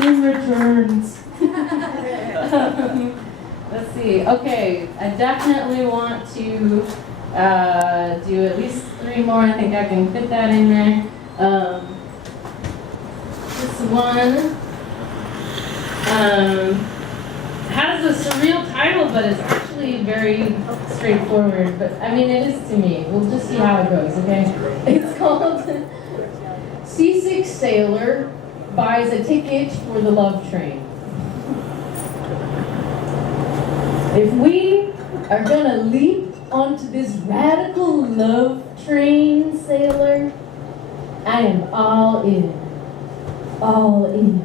Captain returns. Let's see. Okay, I definitely want to do at least 3 more. I think I can fit that in there. This one has a surreal title, but it's actually very straightforward. But I mean, it is to me. We'll just see how it goes, okay? It's called Seasick Sailor Buys a Ticket for the Love Train. If we are gonna leap onto this radical love train, sailor, I am all in. All in.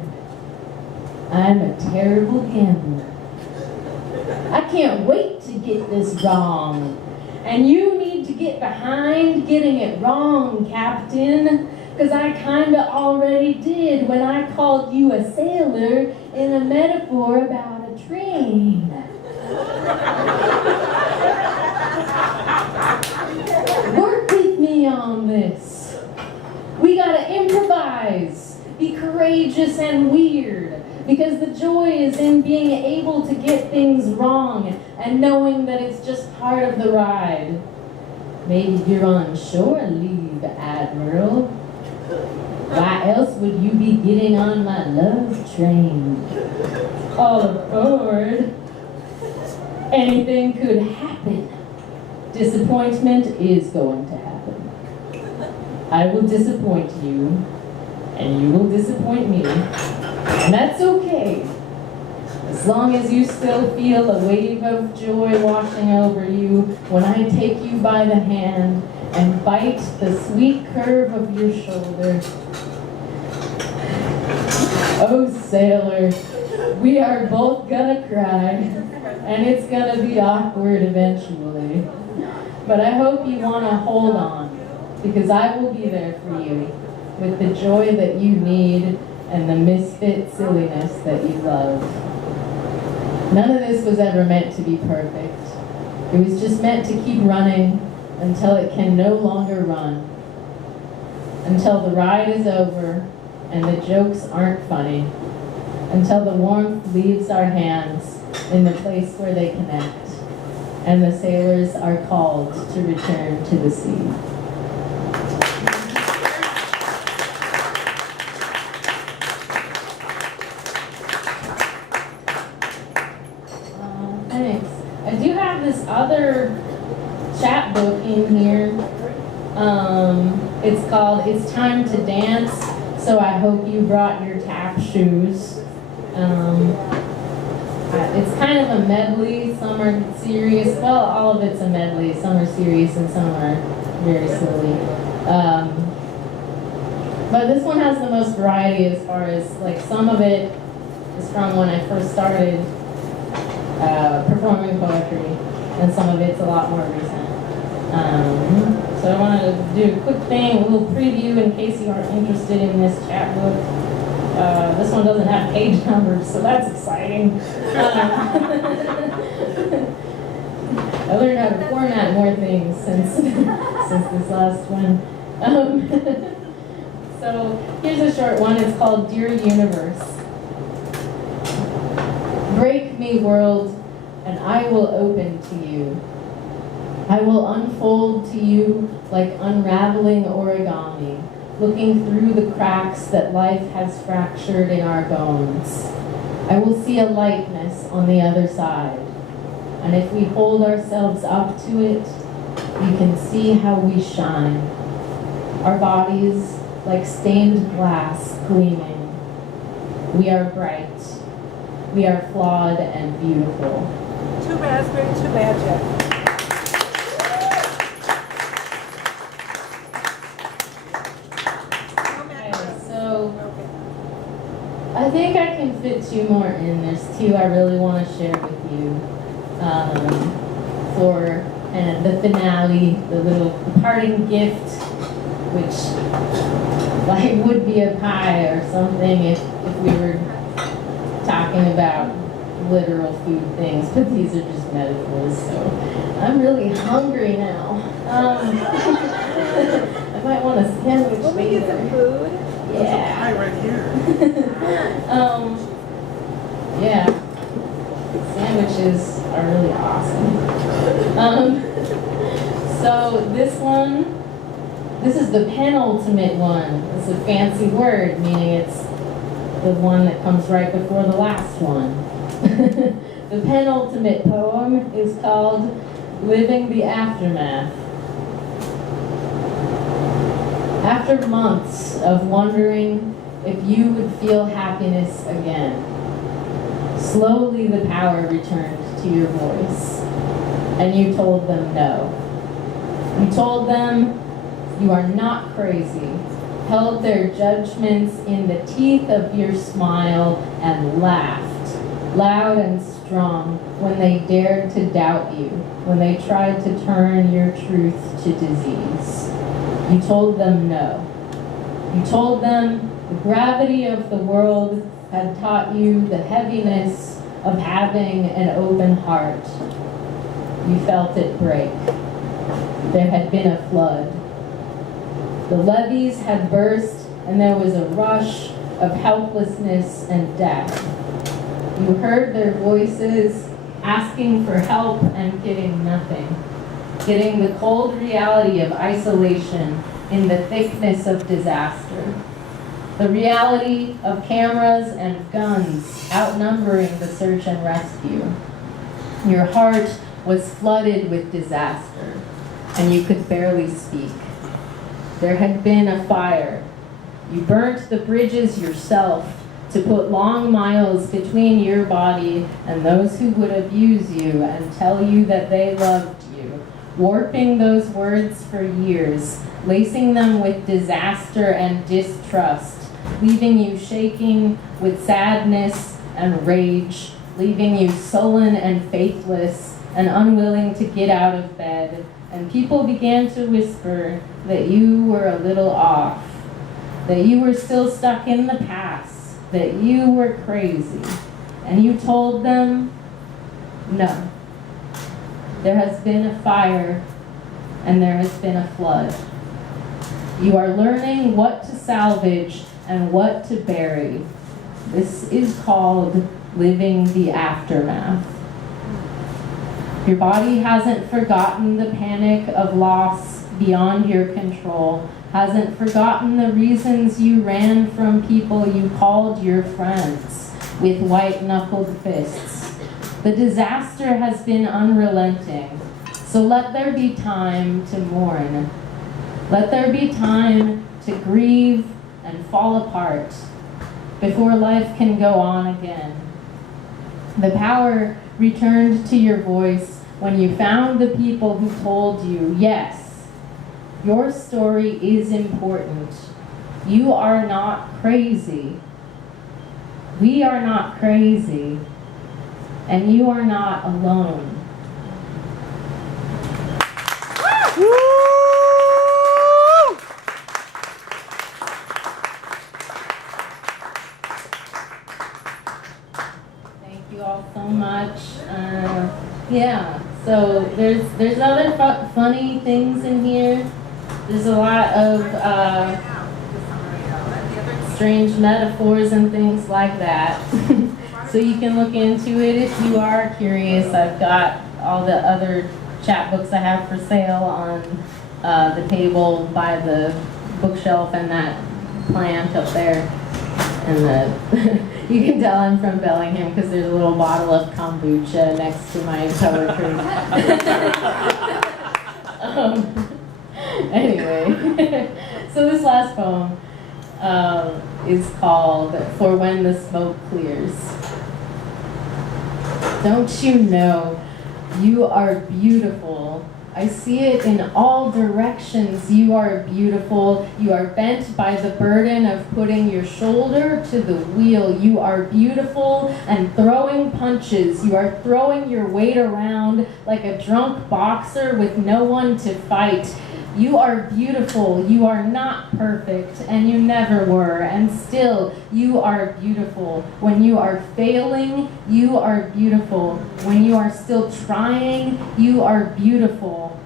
I'm a terrible gambler. I can't wait to get this wrong. And you need to get behind getting it wrong, Captain. Because I kinda already did when I called you a sailor in a metaphor about a train. Work with me on this. We gotta improvise, be courageous and weird, because the joy is in being able to get things wrong and knowing that it's just part of the ride. Maybe you're on shore leave, Admiral. Why else would you be getting on my love train? All aboard. Anything could happen. Disappointment is going to happen. I will disappoint you, and you will disappoint me. And that's okay. As long as you still feel a wave of joy washing over you when I take you by the hand and bite the sweet curve of your shoulder. Oh, sailor, we are both gonna cry, and it's gonna be awkward eventually. But I hope you wanna hold on, because I will be there for you with the joy that you need and the misfit silliness that you love. None of this was ever meant to be perfect. It was just meant to keep running until it can no longer run. Until the ride is over and the jokes aren't funny. Until the warmth leaves our hands in the place where they connect and the sailors are called to return to the sea. Thanks. I do have this other chapbook in here. It's called It's Time to Dance, so I hope you brought your tap shoes. It's kind of a medley. Some are serious. Well, all of it's a medley. Some are serious and some are very silly. But this one has the most variety as far as, like, some of it is from when I first started performing poetry, and some of it's a lot more recent. So I wanted to do a quick thing, a little preview in case you aren't interested in this chapbook. This one doesn't have page numbers, so that's exciting. I learned how to format more things since this last one. So here's a short one. It's called Dear Universe. Break me, world, and I will open to you. I will unfold to you like unraveling origami, looking through the cracks that life has fractured in our bones. I will see a lightness on the other side. And if we hold ourselves up to it, we can see how we shine. Our bodies like stained glass gleaming. We are bright. We are flawed and beautiful. Two raspberry, two magic. I think I can fit 2 more in. There's 2 I really want to share with you for the finale, the little parting gift, which like would be a pie or something if we were talking about literal food things, but these are just metaphors, so I'm really hungry now. I might want a sandwich later. Will we get some food? Yeah. There's a pie right here. So this is the penultimate one. It's a fancy word, meaning it's the one that comes right before the last one. The penultimate poem is called Living the Aftermath. After months of wondering if you would feel happiness again, slowly the power returned to your voice, and you told them no. You told them you are not crazy, held their judgments in the teeth of your smile, and laughed, loud and strong, when they dared to doubt you, when they tried to turn your truth to disease. You told them no. You told them the gravity of the world had taught you the heaviness of having an open heart. You felt it break. There had been a flood. The levees had burst, and there was a rush of helplessness and death. You heard their voices asking for help and getting nothing, getting the cold reality of isolation in the thickness of disaster, the reality of cameras and guns outnumbering the search and rescue. Your heart was flooded with disaster, and you could barely speak. There had been a fire. You burnt the bridges yourself to put long miles between your body and those who would abuse you and tell you that they loved you, warping those words for years, lacing them with disaster and distrust, leaving you shaking with sadness and rage, leaving you sullen and faithless and unwilling to get out of bed. And people began to whisper that you were a little off, that you were still stuck in the past, that you were crazy. And you told them, no. There has been a fire, and there has been a flood. You are learning what to salvage and what to bury. This is called living the aftermath. Your body hasn't forgotten the panic of loss beyond your control, hasn't forgotten the reasons you ran from people you called your friends with white-knuckled fists. The disaster has been unrelenting, so let there be time to mourn. Let there be time to grieve and fall apart before life can go on again. The power returned to your voice when you found the people who told you, yes, your story is important. You are not crazy. We are not crazy. And you are not alone. Thank you all so much. Yeah, so there's other funny things in here. There's a lot of strange metaphors and things like that. So you can look into it if you are curious. I've got all the other chapbooks I have for sale on the table by the bookshelf and that plant up there. And you can tell I'm from Bellingham because there's a little bottle of kombucha next to my poetry. Anyway, so this last poem is called For When the Smoke Clears. Don't you know you are beautiful? I see it in all directions. You are beautiful. You are bent by the burden of putting your shoulder to the wheel. You are beautiful and throwing punches. You are throwing your weight around like a drunk boxer with no one to fight. You are beautiful. You are not perfect, and you never were. And still, you are beautiful. When you are failing, you are beautiful. When you are still trying, you are beautiful.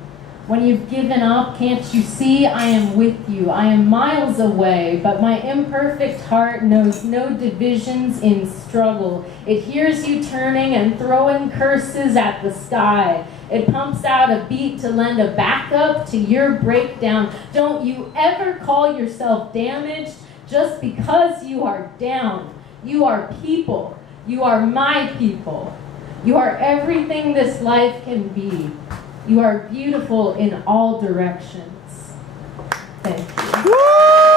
When you've given up, can't you see I am with you? I am miles away, but my imperfect heart knows no divisions in struggle. It hears you turning and throwing curses at the sky. It pumps out a beat to lend a backup to your breakdown. Don't you ever call yourself damaged just because you are down. You are people. You are my people. You are everything this life can be. You are beautiful in all directions. Thank you. Woo!